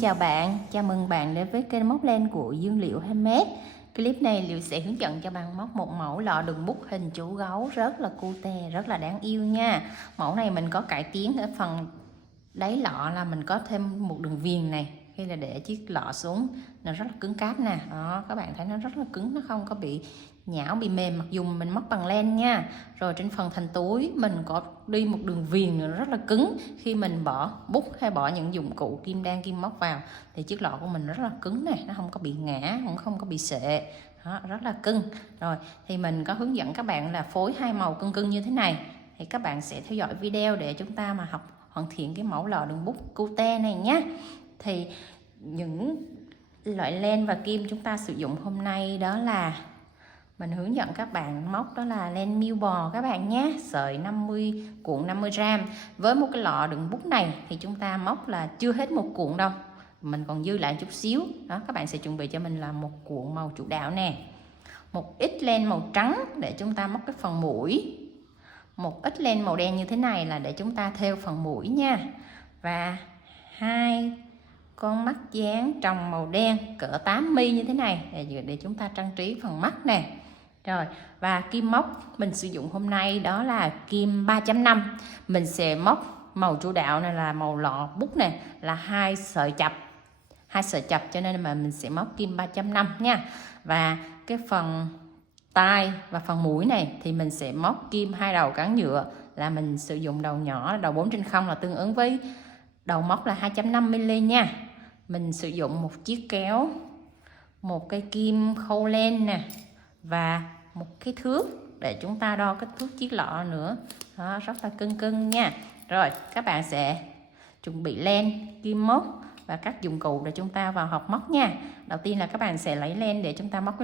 chào bạn, chào mừng bạn đến với kênh móc len của Dương Liệu Handmade. Clip này Liệu sẽ hướng dẫn cho bạn móc một mẫu lọ đựng bút hình chú gấu rất là cute, rất là đáng yêu nha. Mẫu này mình có cải tiến ở phần đáy lọ là mình có thêm một đường viền này. Khi là để chiếc lọ xuống nó rất là cứng cáp nè. Đó, các bạn thấy nó rất là cứng, nó không có bị nhão, bị mềm mặc dù mình móc bằng len nha. Rồi trên phần thành túi mình có đi một đường viền nữa rất là cứng. Khi mình bỏ bút hay bỏ những dụng cụ kim đan kim móc vào thì chiếc lọ của mình rất là cứng này, nó không có bị ngã, cũng không có bị sệ. Đó, rất là cưng. Rồi thì mình có hướng dẫn các bạn là phối hai màu cưng như thế này. Thì các bạn sẽ theo dõi video để chúng ta mà học hoàn thiện cái mẫu lọ đựng bút cute này nhé. Thì những loại len và kim chúng ta sử dụng hôm nay đó là mình hướng dẫn các bạn móc đó là len miêu bò các bạn nhé, sợi 50 cuộn 50g. Với một cái lọ đựng bút này thì chúng ta móc là chưa hết một cuộn đâu, mình còn dư lại chút xíu. Đó, các bạn sẽ chuẩn bị cho mình là một cuộn màu chủ đạo nè, một ít len màu trắng để chúng ta móc cái phần mũi, một ít len màu đen như thế này là để chúng ta thêu phần mũi nha, và hai con mắt dán trồng màu đen cỡ 8mm như thế này để chúng ta trang trí phần mắt nè. Rồi, và kim móc mình sử dụng hôm nay đó là kim 3.5. Mình sẽ móc màu chủ đạo này là màu lọ bút này là hai sợi chập cho nên mà mình sẽ móc kim 3.5 nha. Và cái phần tai và phần mũi này thì mình sẽ móc kim hai đầu cán nhựa, là mình sử dụng đầu nhỏ, đầu 4/0 là tương ứng với đầu móc là 2.5mm nha. Mình sử dụng một chiếc kéo, một cây kim khâu len nè, và một cái thước để chúng ta đo kích thước chiếc lọ nữa. Đó, rất là cưng nha. Rồi các bạn sẽ chuẩn bị len, kim móc và các dụng cụ để chúng ta vào học móc nha. Đầu tiên là các bạn sẽ lấy len để chúng ta móc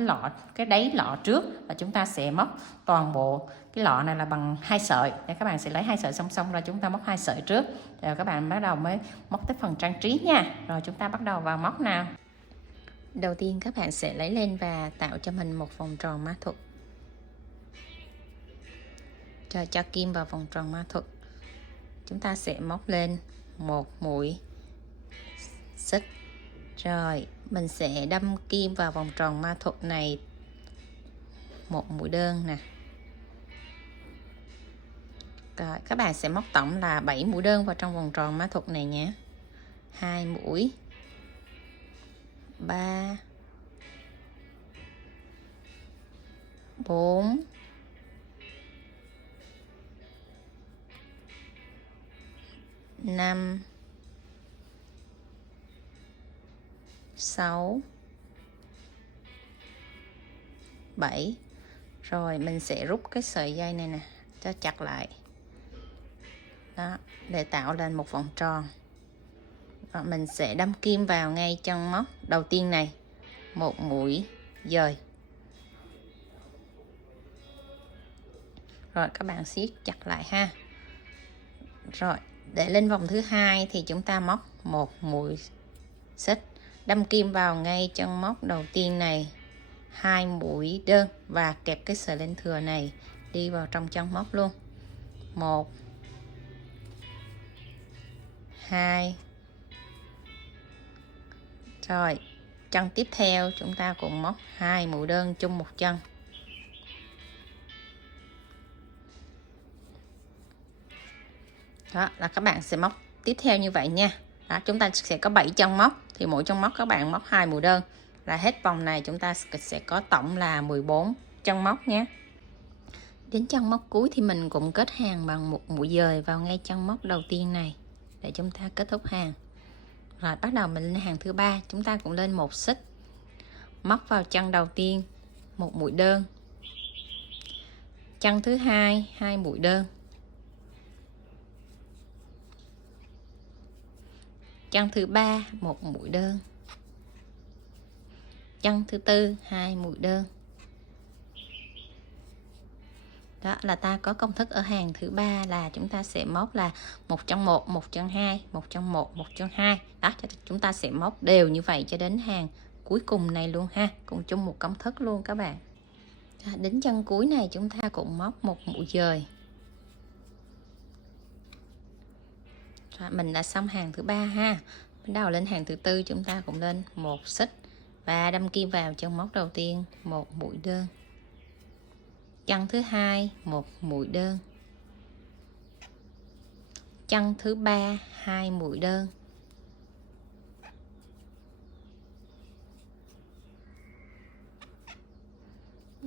cái đáy lọ trước, và chúng ta sẽ móc toàn bộ cái lọ này là bằng 2 sợi. Để các bạn sẽ lấy 2 sợi song song ra, chúng ta móc 2 sợi trước rồi các bạn bắt đầu mới móc tới phần trang trí nha. Rồi chúng ta bắt đầu vào móc nào. Đầu tiên các bạn sẽ lấy len và tạo cho mình một vòng tròn ma thuật. Rồi cho kim vào vòng tròn ma thuật. Chúng ta sẽ móc lên một mũi xích. Rồi mình sẽ đâm kim vào vòng tròn ma thuật này một mũi đơn nè. Rồi các bạn sẽ móc tổng là 7 mũi đơn vào trong vòng tròn ma thuật này nhé. 2 mũi, 3, 4, 5, 6, 7. Rồi mình sẽ rút cái sợi dây này nè cho chặt lại. Đó, để tạo lên một vòng tròn. Rồi mình sẽ đâm kim vào ngay chân móc đầu tiên này, một mũi dời. Rồi các bạn siết chặt lại ha. Rồi để lên vòng thứ hai thì chúng ta móc một mũi xích, đâm kim vào ngay chân móc đầu tiên này, 2 mũi đơn và kẹp cái sợi len thừa này đi vào trong chân móc luôn. 1, 2. Rồi chân tiếp theo chúng ta cũng móc 2 mũi đơn chung một chân. Đó là các bạn sẽ móc tiếp theo như vậy nha. Đó, chúng ta sẽ có 7 chân móc, thì mỗi chân móc các bạn móc 2 mũi đơn là hết vòng này. Chúng ta sẽ có tổng là 14 chân móc nhé. Đến chân móc cuối thì mình cũng kết hàng bằng một mũi dời vào ngay chân móc đầu tiên này để chúng ta kết thúc hàng. Rồi bắt đầu mình lên hàng thứ ba, chúng ta cũng lên một xích, móc vào chân đầu tiên một mũi đơn, chân thứ hai 2 mũi đơn, chân thứ ba một mũi đơn, chân thứ tư 2 mũi đơn. Đó là ta có công thức ở hàng thứ ba là chúng ta sẽ móc là 1 chân 1, 1 chân 2, 1 chân 1, 1 chân 2. Đó, chúng ta sẽ móc đều như vậy cho đến hàng cuối cùng này luôn ha, cùng chung một công thức luôn các bạn. Đó, đến chân cuối này chúng ta cũng móc một mũi dời. Rồi, mình đã xong hàng thứ ba ha. Bắt đầu lên hàng thứ tư chúng ta cũng lên một xích và đâm kim vào chân móc đầu tiên một mũi đơn, chân thứ hai một mũi đơn, chân thứ ba 2 mũi đơn,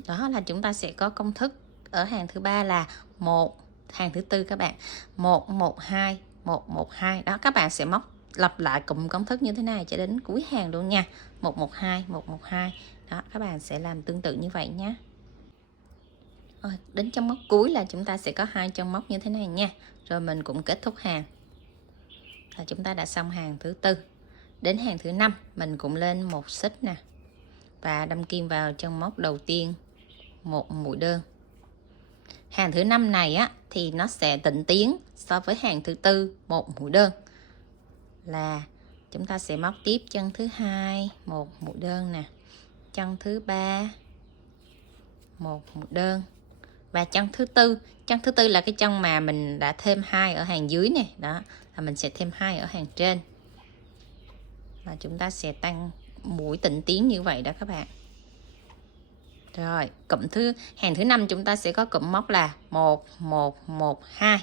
đó là chúng ta sẽ có công thức ở hàng thứ ba là hàng thứ tư các bạn 112 112. Đó, các bạn sẽ lặp lại cụm công thức như thế này cho đến cuối hàng luôn nha. 112 112. Đó, các bạn sẽ làm tương tự như vậy nhé. Đến chân móc cuối là chúng ta sẽ có 2 chân móc như thế này nha. Rồi mình cũng kết thúc hàng. Là chúng ta đã xong hàng thứ tư. Đến hàng thứ năm mình cũng lên một xích nè và đâm kim vào chân móc đầu tiên một mũi đơn. Hàng thứ năm này á thì nó sẽ tịnh tiến so với hàng thứ tư một mũi đơn, là chúng ta sẽ móc tiếp chân thứ hai một mũi đơn nè, chân thứ ba một mũi đơn, và chân thứ tư là cái chân mà mình đã thêm 2 ở hàng dưới này, đó là mình sẽ thêm 2 ở hàng trên, và chúng ta sẽ tăng mũi tịnh tiến như vậy đó các bạn. Rồi, hàng thứ năm chúng ta sẽ có cụm móc là 1 1 1 2.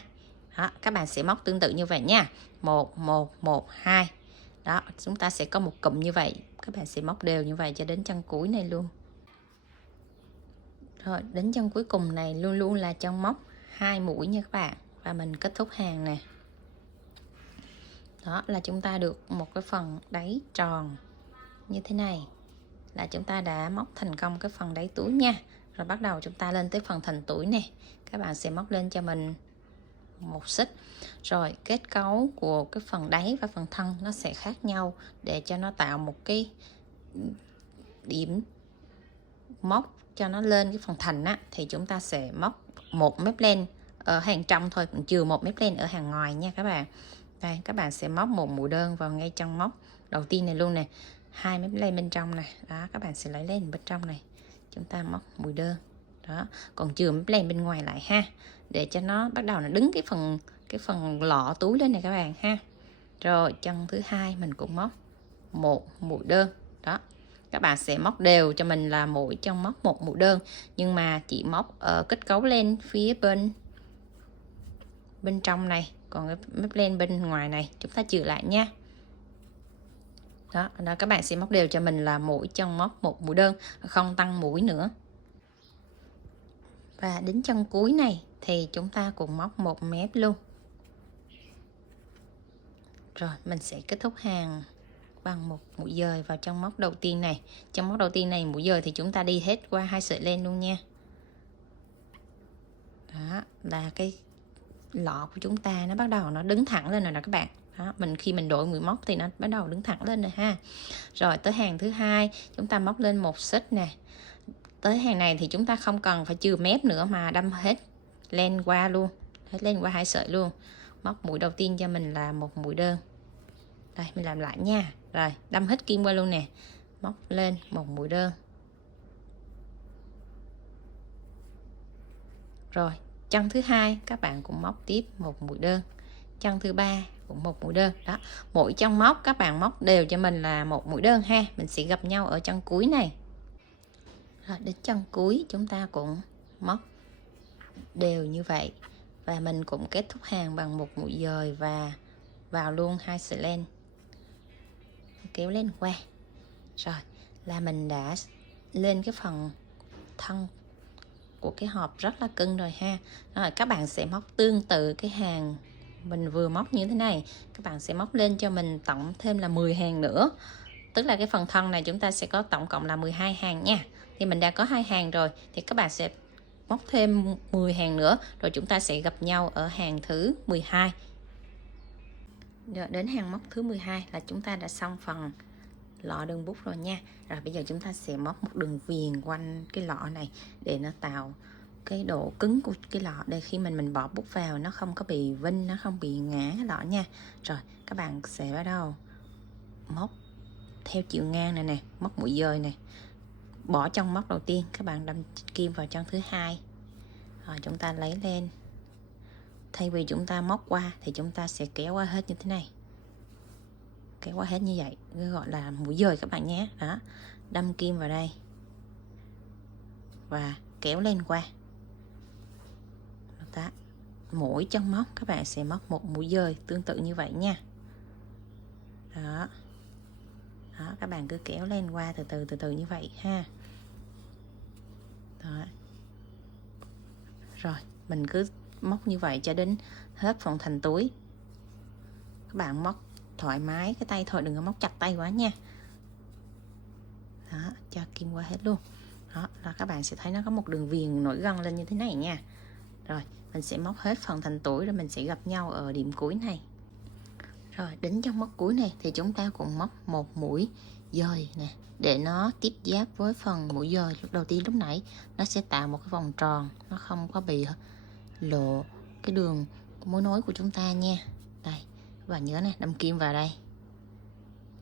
Đó, các bạn sẽ móc tương tự như vậy nha. 1 1 1 2. Đó, chúng ta sẽ có một cụm như vậy. Các bạn sẽ móc đều như vậy cho đến chân cuối này luôn. Rồi, đến chân cuối cùng này luôn luôn là chân móc 2 mũi nha các bạn, và mình kết thúc hàng nè. Đó là chúng ta được một cái phần đáy tròn như thế này, là chúng ta đã móc thành công cái phần đáy túi nha. Rồi bắt đầu chúng ta lên tới phần thành túi nè. Các bạn sẽ móc lên cho mình một xích. Rồi kết cấu của cái phần đáy và phần thân nó sẽ khác nhau, để cho nó tạo một cái điểm móc cho nó lên cái phần thành á, thì chúng ta sẽ móc một mép len ở hàng trong thôi, còn chừa một mép len ở hàng ngoài nha các bạn. Đây, các bạn sẽ móc một mũi đơn vào ngay chân móc đầu tiên này luôn nè, 2 mép len bên trong này. Đó, các bạn sẽ lấy len bên trong này, chúng ta móc mũi đơn. Đó, còn chừa mép len bên ngoài lại ha, để cho nó bắt đầu nó đứng cái phần lọ túi lên này các bạn ha. Rồi chân thứ hai mình cũng móc một mũi đơn. Đó, các bạn sẽ móc đều cho mình là mỗi chân móc một mũi đơn, nhưng mà chỉ móc ở kết cấu len phía bên trong này, còn cái mép len bên ngoài này chúng ta chừa lại nha. Đó, các bạn sẽ móc đều cho mình là mỗi chân móc một mũi đơn, không tăng mũi nữa. Và đến chân cuối này thì chúng ta cũng móc một mép luôn. Rồi mình sẽ kết thúc hàng bằng một mũi dời vào chân móc đầu tiên này. Chân móc đầu tiên này mũi dời thì chúng ta đi hết qua 2 sợi len luôn nha. Đó là cái lọ của chúng ta nó bắt đầu nó đứng thẳng lên rồi nè các bạn. Đó, khi mình đổi mũi móc thì nó bắt đầu đứng thẳng lên rồi ha. Rồi tới hàng thứ hai chúng ta móc lên một xích nè. Tới hàng này thì chúng ta không cần phải chừa mép nữa, mà đâm hết len qua luôn, hết len qua 2 sợi luôn. Móc mũi đầu tiên cho mình là một mũi đơn. Đây mình làm lại nha. Rồi đâm hết kim qua luôn nè, móc lên một mũi đơn. Rồi chân thứ hai các bạn cũng móc tiếp một mũi đơn, chân thứ ba cũng một mũi đơn. Đó, mỗi chân móc các bạn móc đều cho mình là một mũi đơn ha. Mình sẽ gặp nhau ở chân cuối này. Rồi đến chân cuối chúng ta cũng móc đều như vậy, và mình cũng kết thúc hàng bằng một mũi dời và vào luôn 2 sợi len, kéo len qua. Rồi là mình đã lên cái phần thân của cái hộp rất là cưng rồi ha. Rồi các bạn sẽ móc tương tự cái hàng mình vừa móc như thế này, các bạn sẽ móc lên cho mình tổng thêm là 10 hàng nữa. Tức là cái phần thân này chúng ta sẽ có tổng cộng là 12 hàng nha. Thì mình đã có 2 hàng rồi thì các bạn sẽ móc thêm 10 hàng nữa, rồi chúng ta sẽ gặp nhau ở hàng thứ 12. Rồi, đến hàng móc thứ 12 là chúng ta đã xong phần lọ đơn bút rồi nha. Rồi bây giờ chúng ta sẽ móc một đường viền quanh cái lọ này để nó tạo cái độ cứng của cái lọ, để khi mình bỏ bút vào nó không có bị vinh, nó không bị ngã cái lọ nha. Rồi các bạn sẽ bắt đầu móc theo chiều ngang này nè, móc mũi dời này, bỏ chân móc đầu tiên, các bạn đâm kim vào chân thứ hai. Rồi chúng ta lấy lên, thay vì chúng ta móc qua thì chúng ta sẽ kéo qua hết như thế này. kéo qua hết như vậy, gọi là mũi dời các bạn nhé. Đó, đâm kim vào đây và kéo lên qua. Đó, mỗi chân móc các bạn sẽ móc một mũi dời tương tự như vậy nha. Đó, đó, các bạn cứ kéo lên qua từ từ như vậy ha. Đó. Rồi mình cứ móc như vậy cho đến hết phần thành túi. Các bạn móc thoải mái cái tay thôi, đừng có móc chặt tay quá nha. Đó, cho kim qua hết luôn. Đó là các bạn sẽ thấy nó có một đường viền nổi gân lên như thế này nha. Rồi mình sẽ móc hết phần thành túi, rồi mình sẽ gặp nhau ở điểm cuối này. Rồi đến trong móc cuối này thì chúng ta cũng móc một mũi dời nè, để nó tiếp giáp với phần mũi dời lúc đầu tiên lúc nãy. Nó sẽ tạo một cái vòng tròn, nó không có bị lộ cái đường mối nối của chúng ta nha. Đây, và nhớ nè, đâm kim vào đây,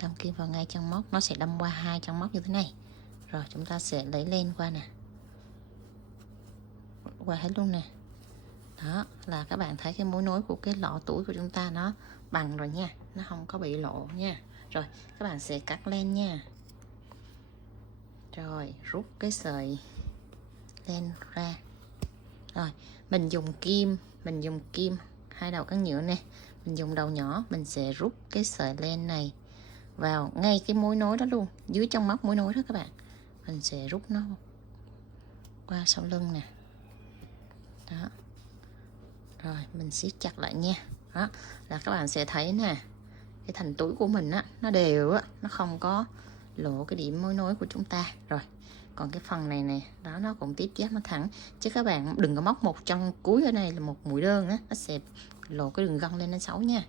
đâm kim vào ngay chân móc, nó sẽ đâm qua hai chân móc như thế này. Rồi chúng ta sẽ lấy len qua nè, qua hết luôn nè. Đó là các bạn thấy cái mối nối của cái lọ tuổi của chúng ta nó bằng rồi nha, nó không có bị lộ nha. Rồi các bạn sẽ cắt len nha. Rồi rút cái sợi len ra. Rồi mình dùng kim hai đầu cán nhựa nè, mình dùng đầu nhỏ, mình sẽ rút cái sợi len này vào ngay cái mối nối đó luôn, dưới trong móc mối nối đó các bạn. Mình sẽ rút nó qua sau lưng nè. Đó, rồi mình siết chặt lại nha. Đó là các bạn sẽ thấy nè, cái thành túi của mình á, nó đều á, nó không có lộ cái điểm mối nối của chúng ta. Rồi còn cái phần này nè, đó nó cũng tiếp giáp nó thẳng, chứ các bạn đừng có móc một chân cuối ở đây là một mũi đơn á, nó sẽ lộ cái đường gân lên, nó xấu nha.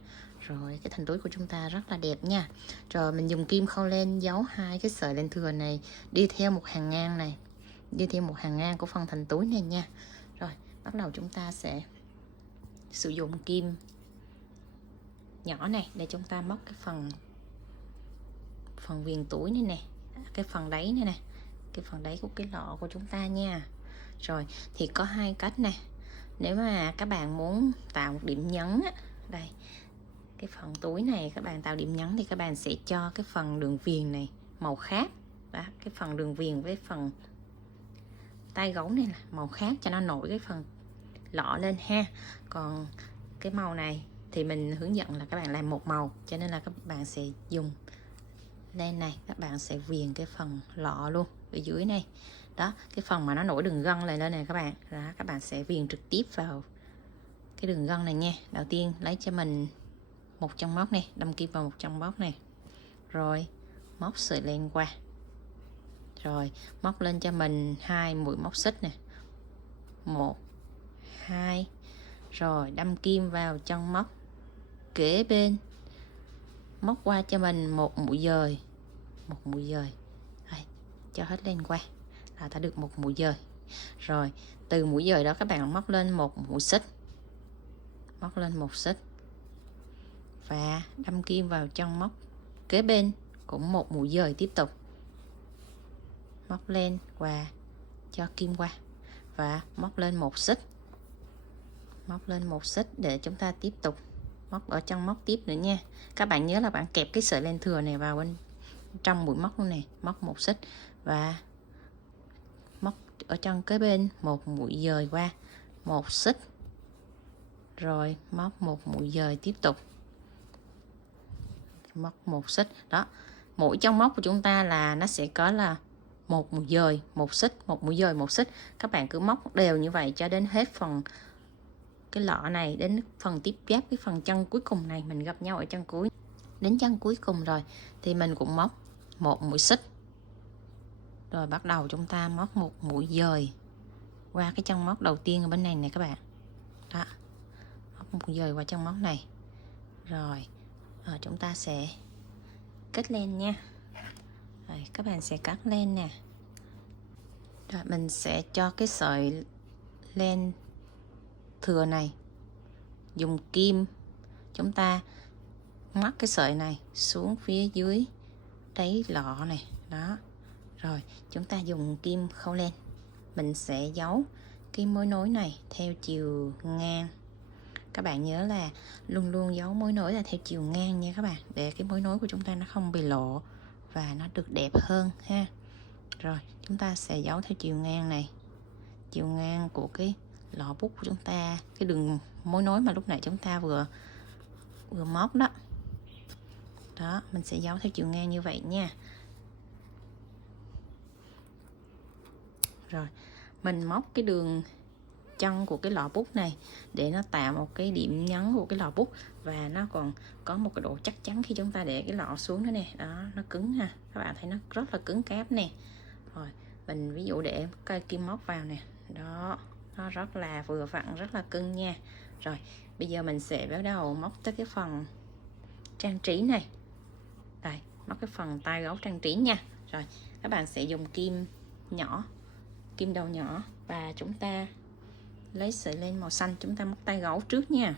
Rồi cái thành túi của chúng ta rất là đẹp nha. Rồi mình dùng kim khâu len giấu hai cái sợi len thừa này đi theo một hàng ngang này, đi theo một hàng ngang của phần thành túi này nha. Rồi bắt đầu chúng ta sẽ sử dụng kim nhỏ này để chúng ta móc cái phần viền túi này nè, cái phần đáy này nè, cái phần đáy của cái lọ của chúng ta nha. Rồi thì có hai cách nè. Nếu mà các bạn muốn tạo một điểm nhấn á, đây cái phần túi này các bạn tạo điểm nhấn thì các bạn sẽ cho cái phần đường viền này màu khác. Đó, cái phần đường viền với phần tay gấu này là màu khác cho nó nổi cái phần lọ lên ha. Còn cái màu này thì mình hướng dẫn là các bạn làm một màu, cho nên là các bạn sẽ dùng len này, các bạn sẽ viền cái phần lọ luôn ở dưới này. Đó, cái phần mà nó nổi đường gân lên này các bạn. Đó, các bạn sẽ viền trực tiếp vào cái đường gân này nha. Đầu tiên lấy cho mình một chân móc này, đâm kim vào một chân móc này. Rồi móc sợi len qua. Rồi móc lên cho mình hai mũi móc xích nè. 1 2. Rồi đâm kim vào chân móc kế bên, móc qua cho mình một mũi dời, Đây, cho hết len qua là ta được một mũi dời. Rồi từ mũi dời đó các bạn móc lên một mũi xích, móc lên một xích và đâm kim vào chân móc kế bên, cũng một mũi dời tiếp tục, móc lên và cho kim qua và móc lên một xích, để chúng ta tiếp tục móc ở chân móc tiếp nữa nha. Các bạn nhớ là bạn kẹp cái sợi len thừa này vào bên trong mũi móc luôn này, móc một xích và móc ở chân kế bên một mũi dời qua một xích, rồi móc một mũi dời tiếp tục, móc một xích. Đó, mỗi chân móc của chúng ta là nó sẽ có là một mũi dời một xích, một mũi dời một xích. Các bạn cứ móc đều như vậy cho đến hết phần cái lọ này, đến phần tiếp giáp cái phần chân cuối cùng này. Mình gặp nhau ở chân cuối, đến chân cuối cùng rồi thì mình cũng móc một mũi xích, rồi bắt đầu chúng ta móc một mũi dời qua cái chân móc đầu tiên ở bên này nè các bạn. Đó, móc một mũi dời qua chân móc này, rồi chúng ta sẽ kết len nha. Rồi, các bạn sẽ cắt len nè. Rồi mình sẽ cho cái sợi len thừa này, dùng kim chúng ta mắc cái sợi này xuống phía dưới đáy lọ này. Đó, rồi chúng ta dùng kim khâu len, mình sẽ giấu cái mối nối này theo chiều ngang Các bạn nhớ là luôn luôn giấu mối nối là theo chiều ngang nha các bạn, để cái mối nối của chúng ta nó không bị lộ và nó được đẹp hơn ha. Rồi chúng ta sẽ giấu theo chiều ngang này, chiều ngang của cái lọ bút của chúng ta, cái đường mối nối mà lúc nãy chúng ta vừa móc đó. Đó, mình sẽ giấu theo chiều ngang như vậy nha. Rồi mình móc cái đường chân của cái lọ bút này để nó tạo một cái điểm nhấn của cái lọ bút, và nó còn có một cái độ chắc chắn khi chúng ta để cái lọ xuống nữa nè. Đó, nó cứng ha, các bạn thấy nó rất là cứng cáp nè. Rồi mình ví dụ để cây kim móc vào nè, đó, nó rất là vừa vặn, rất là cứng nha. Rồi bây giờ mình sẽ bắt đầu móc tới cái phần trang trí này. Đây, móc cái phần tay gấu trang trí nha. Rồi các bạn sẽ dùng kim nhỏ, kim đầu nhỏ, và chúng ta lấy sợi len màu xanh, chúng ta móc tay gấu trước nha.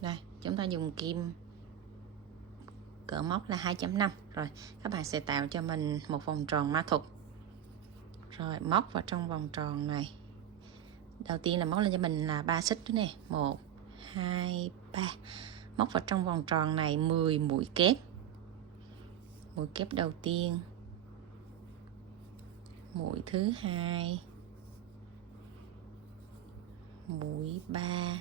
Đây, chúng ta dùng kim cỡ móc là 2.5. Rồi các bạn sẽ tạo cho mình một vòng tròn ma thuật. Rồi móc vào trong vòng tròn này. Đầu tiên là móc lên cho mình là 3 xích nữa nè, 1 2 3. Móc vào trong vòng tròn này 10 mũi kép. Mũi kép đầu tiên, mũi thứ hai, mũi 3.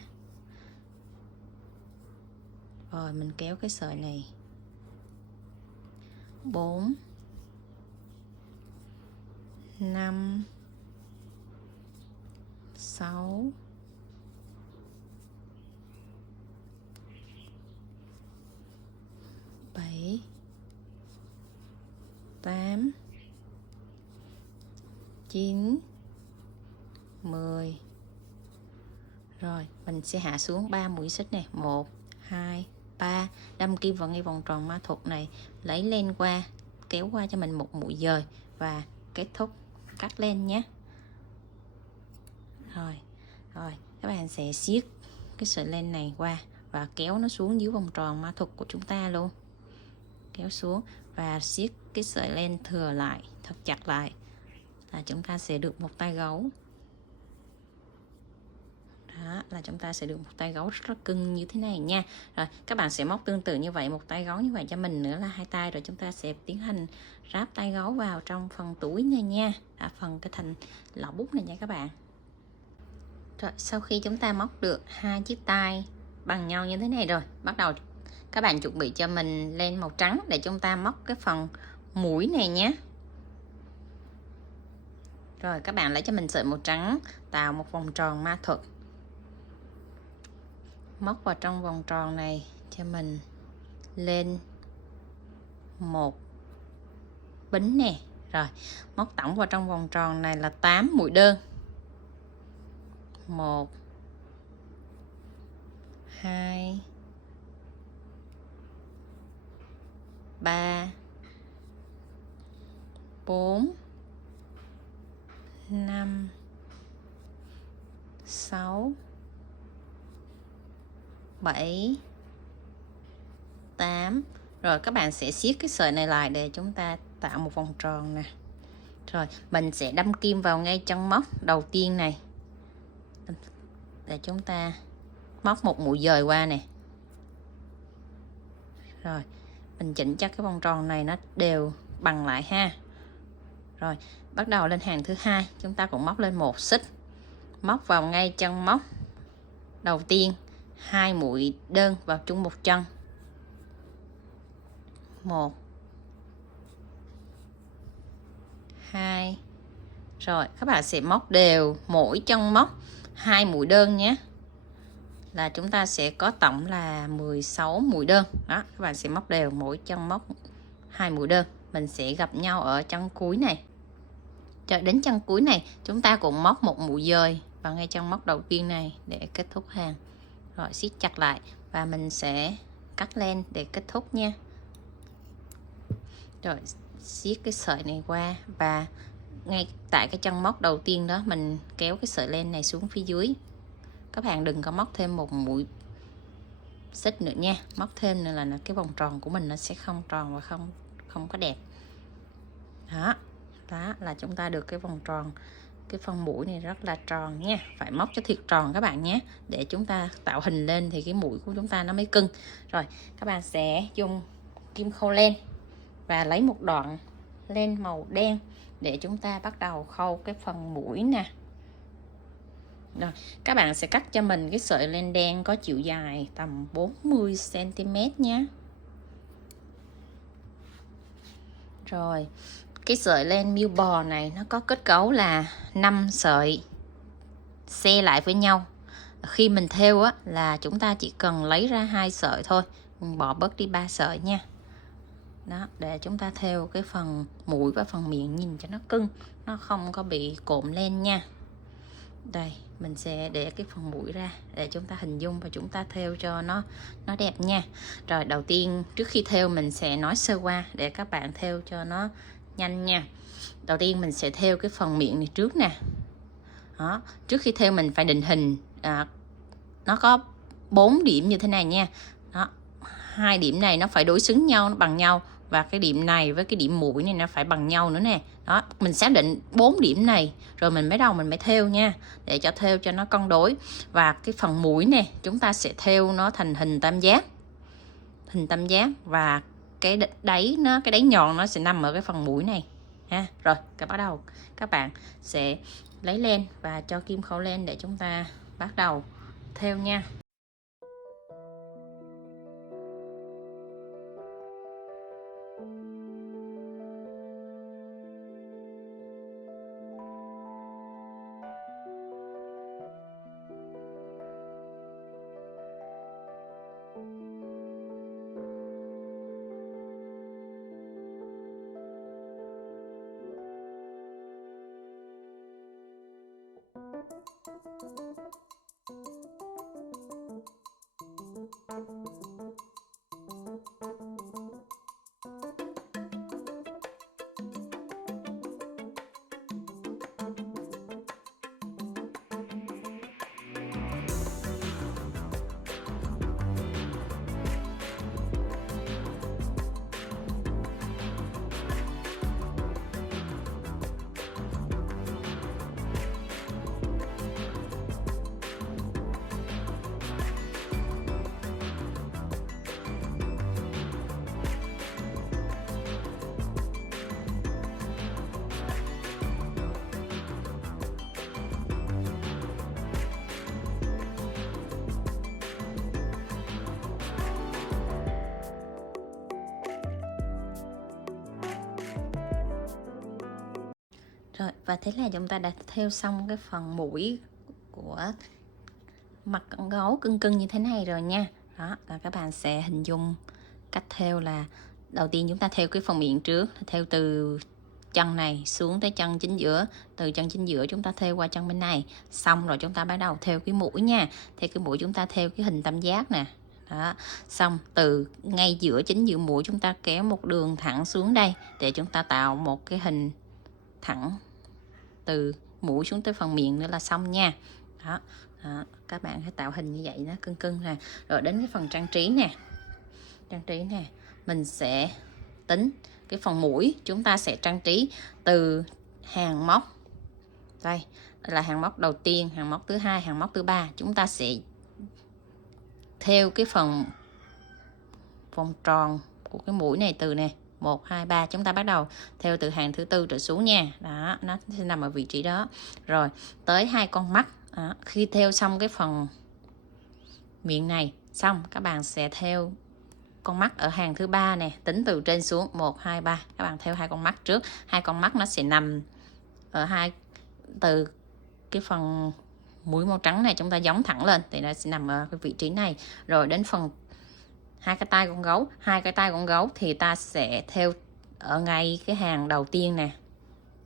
Rồi mình kéo cái sợi này 4 5 6 7 8 9 10. Rồi mình sẽ hạ xuống 3 mũi xích này, 1 2 3, đâm kim vào ngay vòng tròn ma thuật này, lấy len qua, kéo qua cho mình một mũi dời và kết thúc cắt len nhé. Rồi các bạn sẽ siết cái sợi len này qua và kéo nó xuống dưới vòng tròn ma thuật của chúng ta luôn. Kéo xuống và siết cái sợi len thừa lại thật chặt lại, là chúng ta sẽ được một tay gấu. Đó, là chúng ta sẽ được một tay gấu rất cưng như thế này nha. Rồi các bạn sẽ móc tương tự như vậy, một tay gấu như vậy cho mình nữa là 2 tay. Rồi chúng ta sẽ tiến hành ráp tay gấu vào trong phần túi này nha, phần cái thành lọ bút này nha các bạn. Rồi sau khi chúng ta móc được 2 chiếc tay bằng nhau như thế này rồi, bắt đầu các bạn chuẩn bị cho mình len màu trắng để chúng ta móc cái phần mũi này nhé. Rồi các bạn lấy cho mình sợi màu trắng, tạo một vòng tròn ma thuật, móc vào trong vòng tròn này cho mình lên một bính nè. Rồi móc tổng vào trong vòng tròn này là 8 mũi đơn. 1 2 3 4 5 6 7 8. Rồi các bạn sẽ siết cái sợi này lại để chúng ta tạo một vòng tròn nè. Rồi mình sẽ đâm kim vào ngay chân móc đầu tiên này để chúng ta móc một mũi dời qua nè. Rồi mình chỉnh cho cái vòng tròn này nó đều bằng lại ha. Rồi bắt đầu lên hàng thứ hai, chúng ta cũng móc lên một xích, móc vào ngay chân móc đầu tiên 2 mũi đơn vào chung một chân. 1 2. Rồi các bạn sẽ móc đều mỗi chân móc 2 mũi đơn nhé, là chúng ta sẽ có tổng là 16 mũi đơn. Đó, các bạn sẽ móc đều mỗi chân móc 2 mũi đơn. Mình sẽ gặp nhau ở chân cuối này. Cho đến chân cuối này chúng ta cũng móc một mũi dời vào ngay chân móc đầu tiên này để kết thúc hàng. Rồi siết chặt lại và mình sẽ cắt len để kết thúc nha. Rồi siết cái sợi này qua, và ngay tại cái chân móc đầu tiên đó mình kéo cái sợi len này xuống phía dưới. Các bạn đừng có móc thêm một mũi xích nữa nha, móc thêm nữa là cái vòng tròn của mình nó sẽ không tròn và không có đẹp. Đó là chúng ta được cái vòng tròn cái phần mũi này rất là tròn nha, phải móc cho thiệt tròn các bạn nhé, để chúng ta tạo hình lên thì cái mũi của chúng ta nó mới cưng. Rồi các bạn sẽ dùng kim khâu len và lấy một đoạn len màu đen để chúng ta bắt đầu khâu cái phần mũi nè. Rồi các bạn sẽ cắt cho mình cái sợi len đen có chiều dài tầm 40 cm nhé. Rồi cái sợi len miêu bò này nó có kết cấu là 5 sợi xe lại với nhau. Khi mình thêu á là chúng ta chỉ cần lấy ra 2 sợi thôi, bỏ bớt đi 3 sợi nha. Đó, để chúng ta thêu cái phần mũi và phần miệng nhìn cho nó cưng, nó không có bị cộm lên nha. Đây, mình sẽ để cái phần mũi ra để chúng ta hình dung và chúng ta thêu cho nó đẹp nha. Rồi đầu tiên trước khi thêu mình sẽ nói sơ qua để các bạn thêu cho nó nhanh nha. Đầu tiên mình sẽ thêu cái phần miệng này trước nè. Đó, trước khi thêu mình phải định hình, nó có 4 điểm như thế này nha. Đó, 2 điểm này nó phải đối xứng nhau, nó bằng nhau, và cái điểm này với cái điểm mũi này nó phải bằng nhau nữa nè. Đó, mình xác định 4 điểm này rồi mình mới mới thêu nha, để cho thêu cho nó cân đối. Và cái phần mũi nè chúng ta sẽ thêu nó thành hình tam giác, và cái đáy cái đáy nhọn nó sẽ nằm ở cái phần mũi này ha. Rồi bắt đầu các bạn sẽ lấy len và cho kim khâu len để chúng ta bắt đầu thêu nha. Rồi, và thế là chúng ta đã thêu xong cái phần mũi của mặt con gấu cưng như thế này rồi nha. Đó, và các bạn sẽ hình dung cách thêu là đầu tiên chúng ta thêu cái phần miệng trước, thêu từ chân này xuống tới chân chính giữa, từ chân chính giữa chúng ta thêu qua chân bên này, xong rồi chúng ta bắt đầu thêu cái mũi nha. Theo cái mũi chúng ta thêu cái hình tam giác nè. Đó, xong từ ngay giữa chính giữa mũi chúng ta kéo một đường thẳng xuống đây để chúng ta tạo một cái hình thẳng từ mũi xuống tới phần miệng nữa là xong nha. Đó, các bạn hãy tạo hình như vậy nó cưng nè. Rồi đến cái phần trang trí nè, mình sẽ tính cái phần mũi chúng ta sẽ trang trí từ hàng móc. Đây là hàng móc đầu tiên, hàng móc thứ hai, hàng móc thứ ba. Chúng ta sẽ theo cái phần vòng tròn của cái mũi này từ nè 1, 2, 3, chúng ta bắt đầu theo từ hàng thứ tư trở xuống nha. Đó, nó sẽ nằm ở vị trí đó. Rồi tới 2 con mắt. Đó, khi theo xong cái phần miệng này xong, các bạn sẽ theo con mắt ở hàng thứ ba nè, tính từ trên xuống 1, 2, 3. Các bạn theo 2 con mắt trước. 2 con mắt nó sẽ nằm ở từ cái phần mũi màu trắng này chúng ta gióng thẳng lên thì nó sẽ nằm ở cái vị trí này. Rồi đến phần hai cái tay con gấu, thì ta sẽ theo ở ngay cái hàng đầu tiên nè.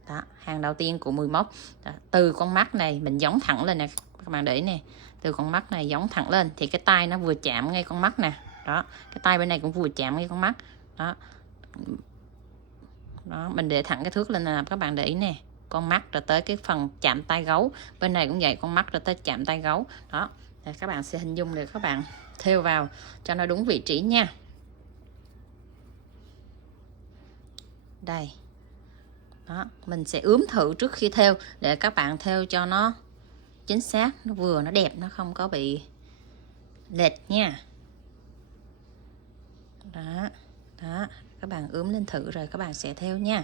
Đó, hàng đầu tiên của 10 móc. Đó, từ con mắt này mình gióng thẳng lên nè, các bạn để ý nè, từ con mắt này gióng thẳng lên thì cái tay nó vừa chạm ngay con mắt nè. Đó, cái tay bên này cũng vừa chạm ngay con mắt. Đó, mình để thẳng cái thước lên là các bạn để ý nè, con mắt rồi tới cái phần chạm tay gấu, bên này cũng vậy, con mắt rồi tới chạm tay gấu. Đó, thì các bạn sẽ hình dung để các bạn thêu vào cho nó đúng vị trí nha. Đây, Đó, mình sẽ ướm thử trước khi thêu để các bạn thêu cho nó chính xác, nó vừa, nó đẹp, nó không có bị lệch nha. Đó, đó, các bạn ướm lên thử rồi các bạn sẽ thêu nha.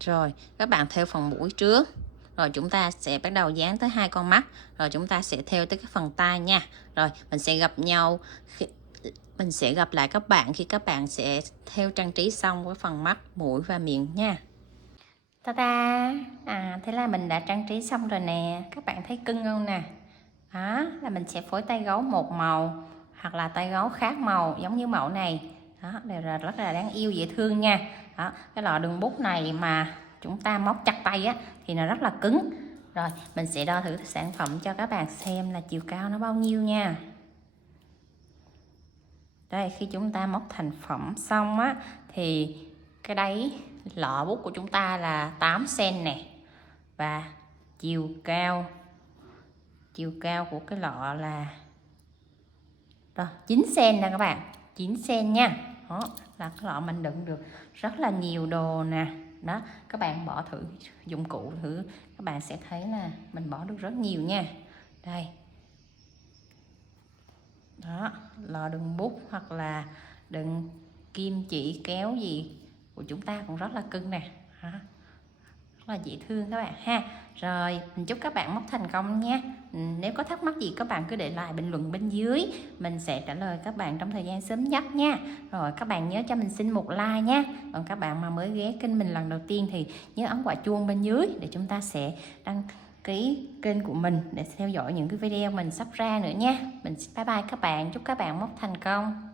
Rồi, các bạn thêu phần mũi trước. Rồi chúng ta sẽ bắt đầu dán tới 2 con mắt. Rồi chúng ta sẽ thêu tới cái phần tai nha. Rồi mình sẽ gặp nhau mình sẽ gặp lại các bạn khi các bạn sẽ thêu trang trí xong với phần mắt, mũi và miệng nha. Ta-da! Thế là mình đã trang trí xong rồi nè. Các bạn thấy cưng không nè? Đó, là mình sẽ phối tay gấu một màu hoặc là tay gấu khác màu giống như mẫu này. Đó, đều là rất là đáng yêu, dễ thương nha. Đó, cái lọ đường bút này mà chúng ta móc chặt tay á thì nó rất là cứng. Rồi, mình sẽ đo thử sản phẩm cho các bạn xem là chiều cao nó bao nhiêu nha. Đây, khi chúng ta móc thành phẩm xong á thì cái đáy lọ bút của chúng ta là 8 cm nè. Và chiều cao của cái lọ là 9 cm nè các bạn, 9 cm nha. Đó là cái lọ mình đựng được rất là nhiều đồ nè. Đó, các bạn bỏ thử dụng cụ thử, các bạn sẽ thấy là mình bỏ được rất nhiều nha. Đây. Đó, lọ đựng bút hoặc là đựng kim chỉ kéo gì của chúng ta cũng rất là cưng nè. Đó, rất là dễ thương các bạn ha. Rồi mình chúc các bạn móc thành công nha. Nếu có thắc mắc gì các bạn cứ để lại bình luận bên dưới, mình sẽ trả lời các bạn trong thời gian sớm nhất nha. Rồi các bạn nhớ cho mình xin một like nha. Còn các bạn mà mới ghé kênh mình lần đầu tiên thì nhớ ấn quả chuông bên dưới để chúng ta sẽ đăng ký kênh của mình để theo dõi những cái video mình sắp ra nữa nha. Mình bye bye các bạn, chúc các bạn móc thành công.